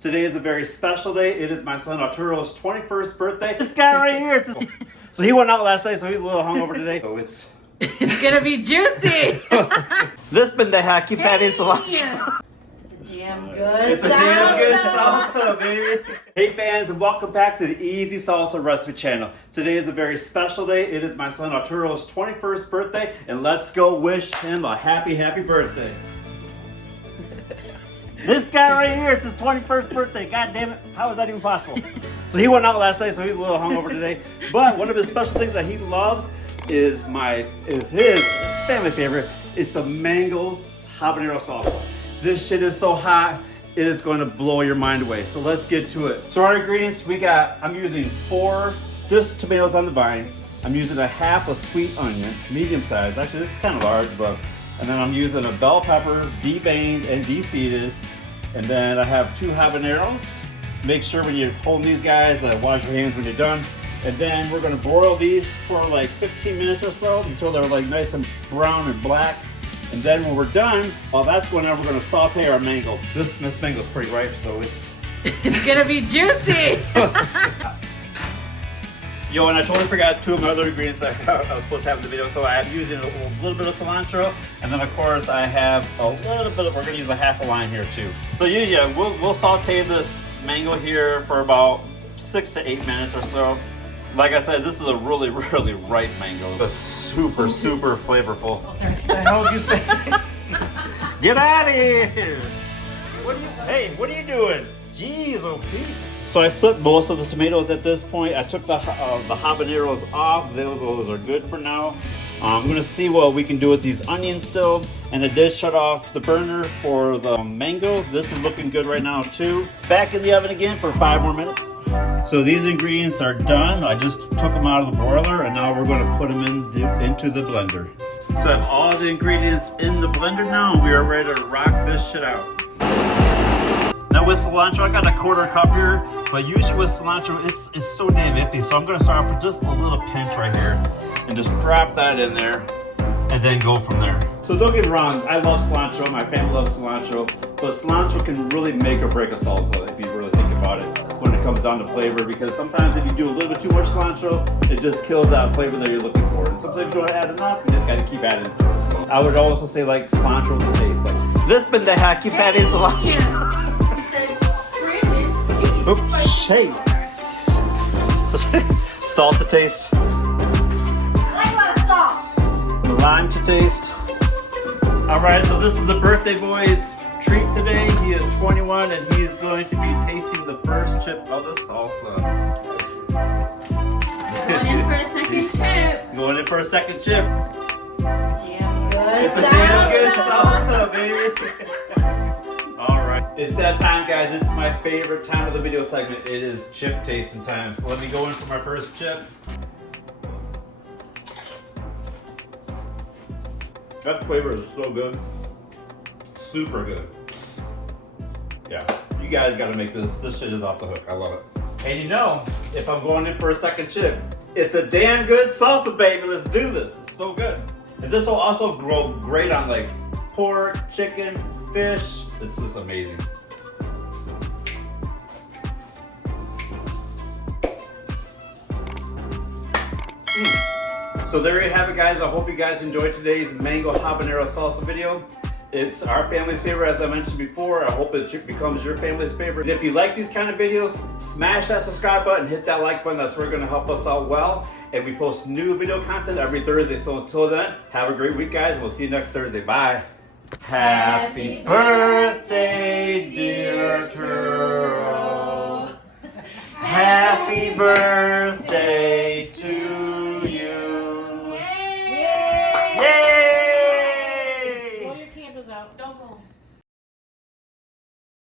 Today is a very special day. It is my son Arturo's 21st birthday. This guy right here. So he went out last night, so he's a little hungover today. So it's gonna be juicy. This pendeja keeps adding cilantro. It's a damn good It's a damn good salsa, baby. Hey fans, and welcome back to the Easy Salsa Recipe Channel. Today is a very special day. It is my son Arturo's 21st birthday, and let's go wish him a happy, happy birthday. This guy right here, it's his 21st birthday. God damn it, how is that even possible? So he went out last night, so he's a little hungover today. But one of his special things that he loves is his family favorite. It's the Mango Habanero Salsa. This shit is so hot, it is going to blow your mind away. So let's get to it. So our ingredients, I'm using 4 just tomatoes on the vine. I'm using a half a sweet onion, medium size. Actually, this is kind of large, and then I'm using a bell pepper, deveined and de-seeded. And then I have 2 habaneros. Make sure when you're holding these guys, wash your hands when you're done. And then we're gonna broil these for like 15 minutes or so until they're like nice and brown and black. And then when we're done, while that's going on, we're gonna saute our mango. This mango's pretty ripe, so it's gonna be juicy. Yo, and I totally forgot 2 of my other ingredients I was supposed to have in the video. So I'm using a little bit of cilantro, and then of course I have a little bit of, we're gonna use a half a lime here too. So yeah, we'll saute this mango here for about 6 to 8 minutes or so. Like I said, this is a really, really ripe mango. It's super flavorful. What the hell did you say? Get out of here! What are you doing? Jeez, oh Pete. So I flipped most of the tomatoes at this point. I took the habaneros off. Those are good for now. I'm gonna see what we can do with these onions still. And I did shut off the burner for the mango. This is looking good right now too. Back in the oven again for 5 more minutes. So these ingredients are done. I just took them out of the broiler, and now we're gonna put them into the blender. So I have all the ingredients in the blender now, and we are ready to rock this shit out. Now with cilantro, I got a 1/4 cup here, but usually with cilantro, it's so damn iffy. So I'm gonna start off with just a little pinch right here, and just drop that in there, and then go from there. So don't get me wrong, I love cilantro, my family loves cilantro, but cilantro can really make or break a salsa if you really think about it when it comes down to flavor, because sometimes if you do a little bit too much cilantro, it just kills that flavor that you're looking for. And sometimes if you don't add enough, you just gotta keep adding to it. So I would also say like cilantro to taste. Like this pendeja keeps adding cilantro. Oops, hey. Salt to taste. Lime to taste. Alright, so this is the birthday boy's treat today. He is 21 and he's going to be tasting the first chip of the salsa. Going in for a second chip. He's going in for a second chip. Damn good. It's a damn good salsa, baby. Alright. It's that time, guys. It's my favorite time of the video segment. It is chip tasting time. So let me go in for my first chip. That flavor is so good. Super good. Yeah, you guys gotta make this. This shit is off the hook. I love it. And you know, if I'm going in for a second chip, it's a damn good salsa, baby. Let's do this. It's so good. And this will also grow great on like pork, chicken, fish. It's just amazing. So there you have it, guys. I hope you guys enjoyed today's Mango Habanero Salsa video. It's our family's favorite, as I mentioned before. I hope it becomes your family's favorite. And if you like these kind of videos, smash that subscribe button, hit that like button. That's really going to help us out well. And we post new video content every Thursday. So until then, have a great week, guys. We'll see you next Thursday. Bye. Happy birthday, dear